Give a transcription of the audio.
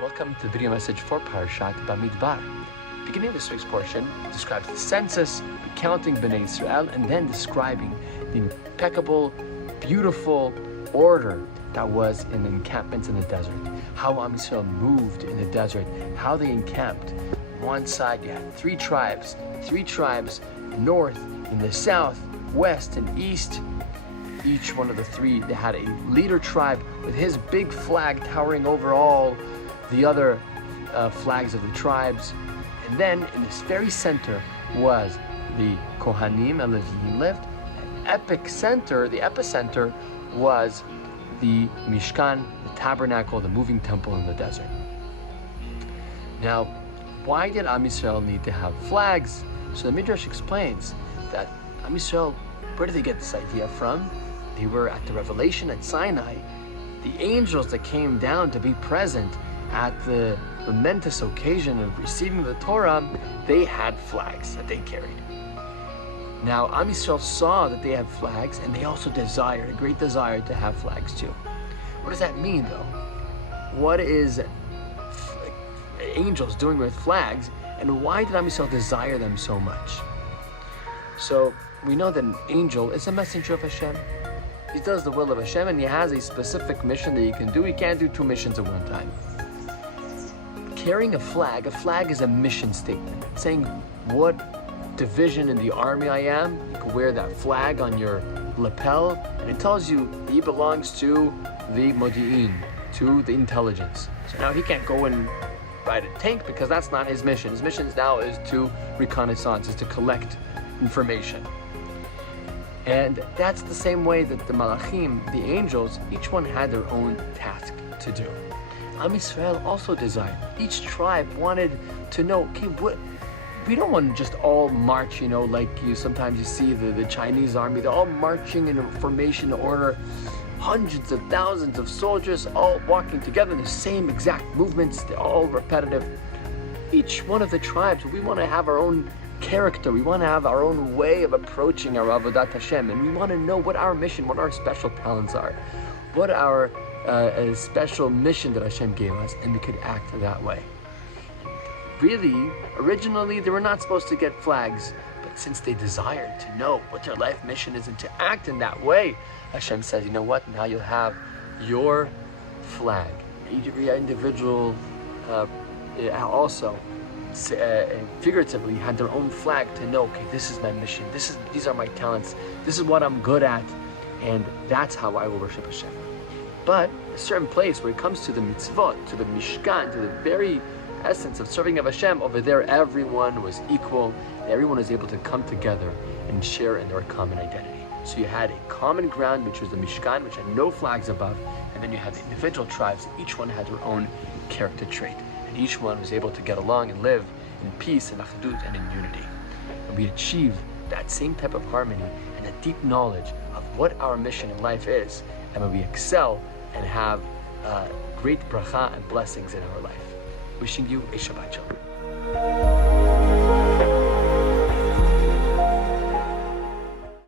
Welcome to the video message for Parashat Bamidbar. Beginning of this week's portion describes the census, recounting Bnei Israel, and then describing the impeccable, beautiful order that was in the encampments in the desert. How Am Yisrael moved in the desert, how they encamped. One side you had three tribes north, in the south, west, and east. Each one of the three, they had a leader tribe with his big flag towering over all the other flags of the tribes. And then in this very center was the Kohanim and Levim lived. The epicenter was the Mishkan, the tabernacle, the moving temple in the desert. Now, why did Am Yisrael need to have flags? So the Midrash explains that Am Yisrael, where did they get this idea from? They were at the revelation at Sinai. The angels that came down to be present at the momentous occasion of receiving the Torah, they had flags that they carried. Now, Am Yisrael saw that they had flags, and they also desired, a great desire to have flags too. What does that mean, though? What is angels doing with flags, and why did Am Yisrael desire them so much? So, we know that an angel is a messenger of Hashem. He does the will of Hashem, and he has a specific mission that he can do. He can't do two missions at one time. Carrying a flag is a mission statement, saying what division in the army I am. You can wear that flag on your lapel, and it tells you that he belongs to the Modi'in, to the intelligence. So now he can't go and ride a tank because that's not his mission. His mission now is to reconnaissance, is to collect information. And that's the same way that the Malachim, the angels, each one had their own task to do. Am Yisrael also desired. Each tribe wanted to know, okay, we don't want to just all march, like sometimes you see the Chinese army, they're all marching in a formation order, hundreds of thousands of soldiers all walking together in the same exact movements, they're all repetitive. Each one of the tribes, we want to have our own character, we want to have our own way of approaching our Avodat Hashem, and we want to know what our mission, what our special talents are, what our special mission that Hashem gave us, and we could act that way. Really, originally they were not supposed to get flags, but since they desired to know what their life mission is and to act in that way, Hashem says, you know what, now you'll have your flag. Every individual also figuratively had their own flag to know, okay, this is my mission, these are my talents, this is what I'm good at, and that's how I will worship Hashem. But a certain place where it comes to the mitzvot, to the Mishkan, to the very essence of serving of Hashem, over there everyone was equal, and everyone was able to come together and share in their common identity. So you had a common ground, which was the Mishkan, which had no flags above, and then you had the individual tribes, each one had their own character trait, and each one was able to get along and live in peace and achdut and in unity. And we achieve that same type of harmony and a deep knowledge of what our mission in life is, and when we excel and have great bracha and blessings in our life. Wishing you a Shabbat Shalom.